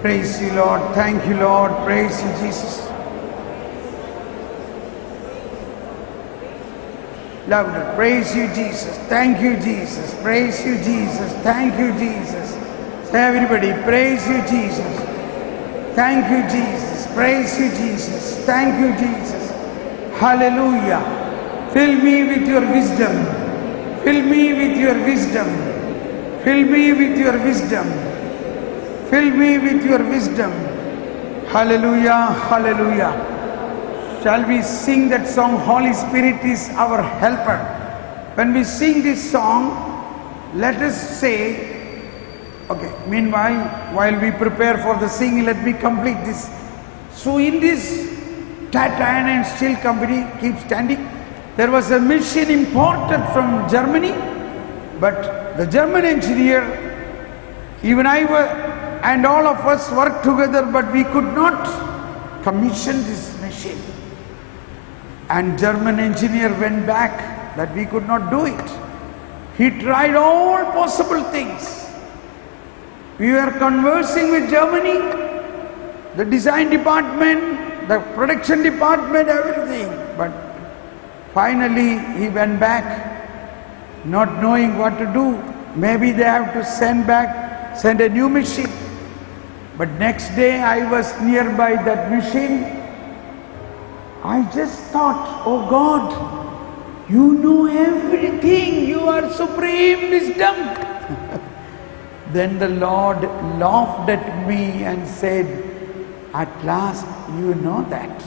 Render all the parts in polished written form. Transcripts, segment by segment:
Praise you, Lord. Thank you, Lord. Praise you, Jesus. Louder. Praise you, Jesus. Thank you, Jesus. Praise you, Jesus. Thank you, Jesus. Say everybody, praise you, Jesus. Thank you, Jesus. Praise you, Jesus. Thank you, Jesus. Hallelujah. Fill me with your wisdom. Fill me with your wisdom. Fill me with your wisdom. Fill me with your wisdom. Hallelujah, hallelujah. Shall we sing that song, Holy Spirit is our helper? When we sing this song, let us say, okay, meanwhile, while we prepare for the singing, let me complete this. So in this Tata Iron and Steel Company, keep standing, there was a machine imported from Germany, but the German engineer, even I and all of us worked together, but we could not commission this machine. And German engineer went back that we could not do it. He tried all possible things. We were conversing with Germany, the design department, the production department, everything. But finally he went back, not knowing what to do. Maybe they have to send a new machine. But next day I was nearby that machine. I just thought, oh God, you know everything. You are supreme wisdom. Then the Lord laughed at me and said, at last you know that.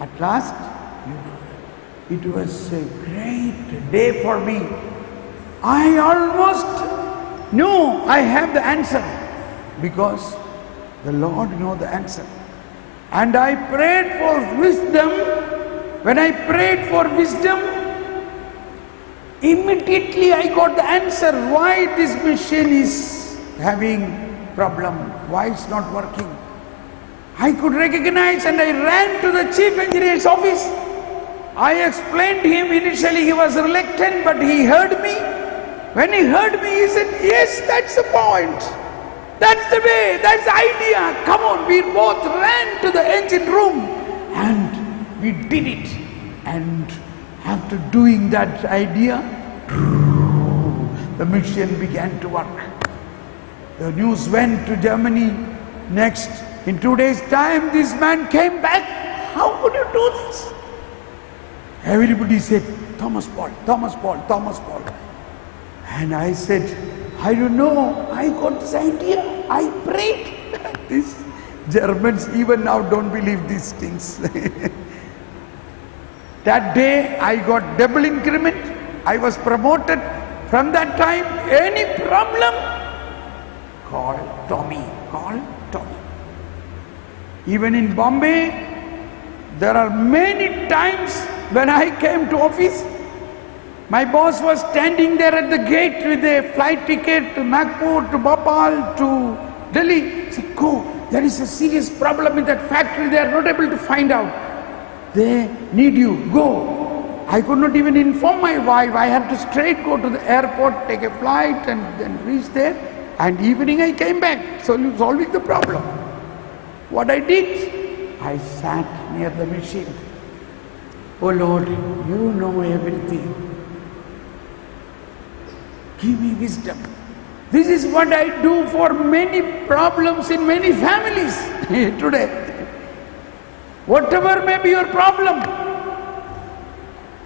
At last you know that. It was a great day for me. I almost knew I have the answer, because the Lord knows the answer. And I prayed for wisdom. When I prayed for wisdom, immediately I got the answer why this machine is having problem, why it's not working. I could recognize, and I ran to the chief engineer's office. I explained to him. Initially he was reluctant, but he heard me. When he heard me, he said, yes, that's the point. That's the way, that's the idea. Come on, we both ran to the engine room and we did it. And after doing that idea, the machine began to work. The news went to Germany. Next, in 2 days' time, this man came back. How could you do this? Everybody said, Thomas Paul, Thomas Paul, Thomas Paul. And I said, I don't know, I got this idea, I prayed. These Germans even now don't believe these things. That day I got double increment, I was promoted. From that time, any problem, call Tommy, call Tommy. Even in Bombay, there are many times when I came to office, my boss was standing there at the gate with a flight ticket to Nagpur, to Bhopal, to Delhi. He said, go, there is a serious problem in that factory, they are not able to find out. They need you, go. I could not even inform my wife. I had to straight go to the airport, take a flight and then reach there. And evening I came back, solving the problem. What I did, I sat near the machine. Oh Lord, you know everything. Give me wisdom. This is what I do for many problems in many families today. Whatever may be your problem,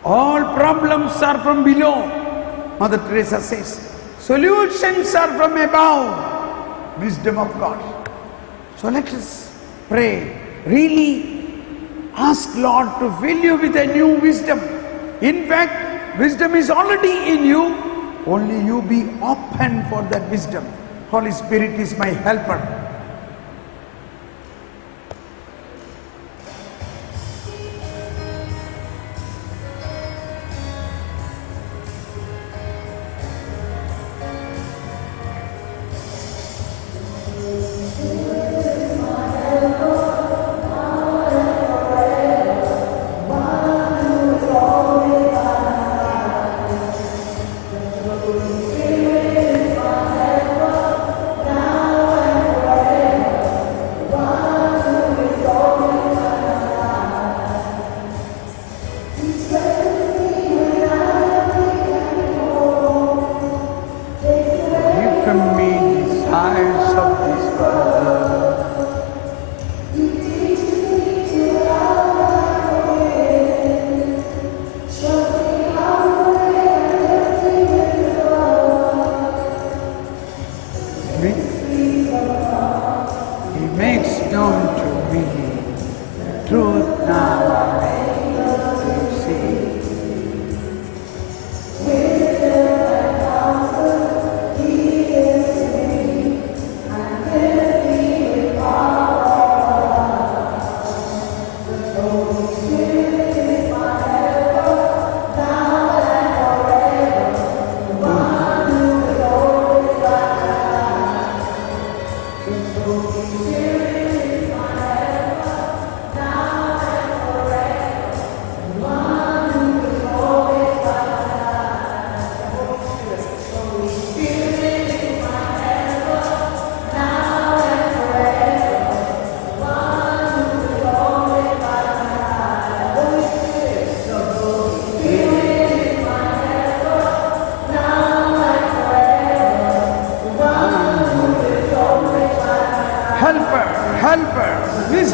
all problems are from below. Mother Teresa says, solutions are from above. Wisdom of God. So let us pray. Really ask Lord to fill you with a new wisdom. In fact, wisdom is already in you. Only you be open for that wisdom. Holy Spirit is my helper.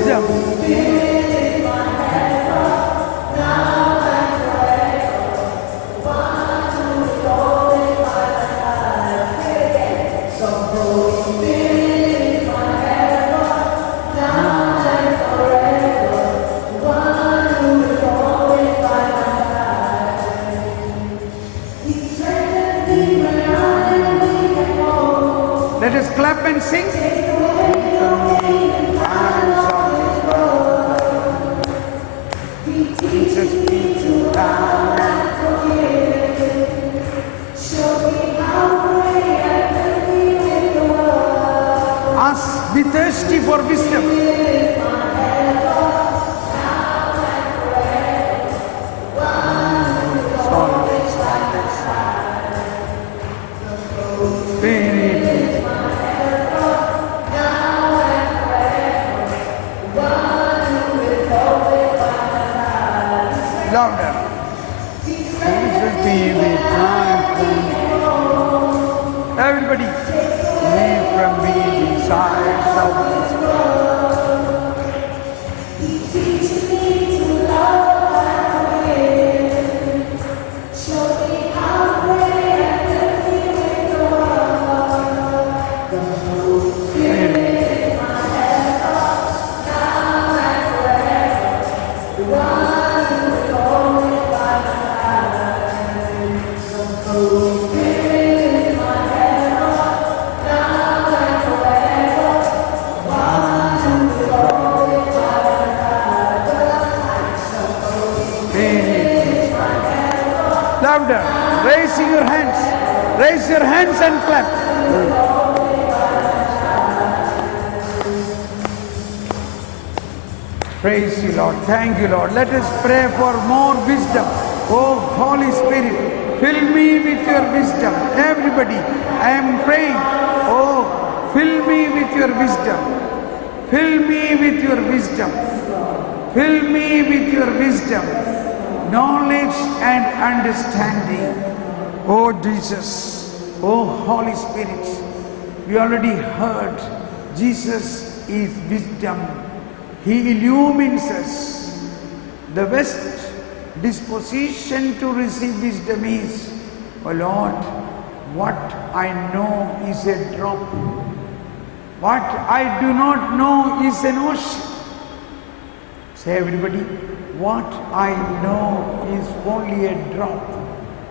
wisdom. Let us clap and sing. Ask, be thirsty for wisdom. Louder. Everybody, leave from me desires of this world. Teach me to love and win. Show me how great and blessed with the world. The Holy Spirit is my helper, now and forever. The one who is always by my side. The Holy Spirit is my helper, now and forever. The one who is always by my side. The Holy Spirit is my helper. Louder, raising your hands. Raise your hands and clap. Praise you, Lord. Thank you, Lord. Let us pray for more wisdom. Oh, Holy Spirit, fill me with your wisdom. Everybody, I am praying. Oh, fill me with your wisdom. Fill me with your wisdom. Fill me with your wisdom, knowledge and understanding. Oh, Jesus. Oh, Holy Spirit. We already heard Jesus is wisdom. He illumines us. The best disposition to receive wisdom is, oh Lord, what I know is a drop. What I do not know is an ocean. Say everybody, what I know is only a drop.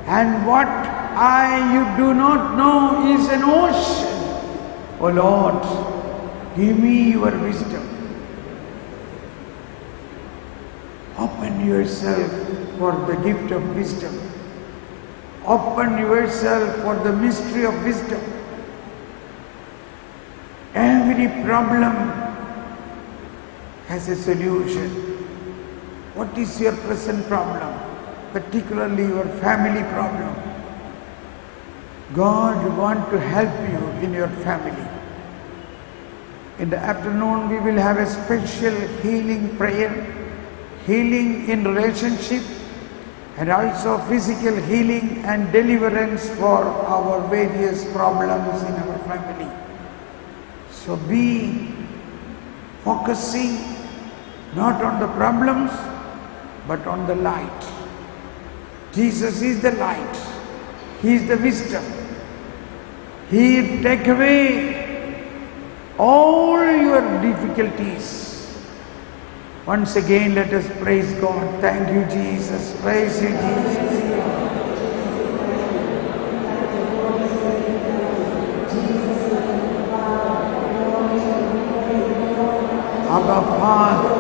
And what you do not know is an ocean. Oh Lord, give me your wisdom. Open yourself for the gift of wisdom. Open yourself for the mystery of wisdom. Every problem has a solution. What is your present problem? Particularly your family problem. God wants to help you in your family. In the afternoon we will have a special healing prayer. Healing in relationship and also physical healing and deliverance for our various problems in our family. So be focusing not on the problems but on the light. Jesus is the light. He is the wisdom. He take away all your difficulties. Once again, let us praise God. Thank you, Jesus. Praise you, Jesus. Abba Father,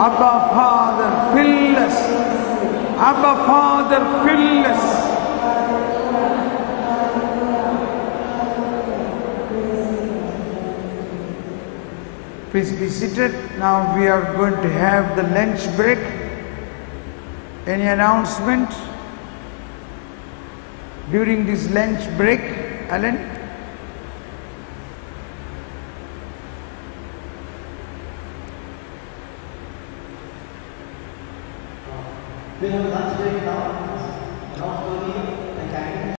Abba Father, fill us. Abba Father, fill us. Please be seated. Now we are going to have the lunch break. Any announcement during this lunch break, Alan? We have lunch break now.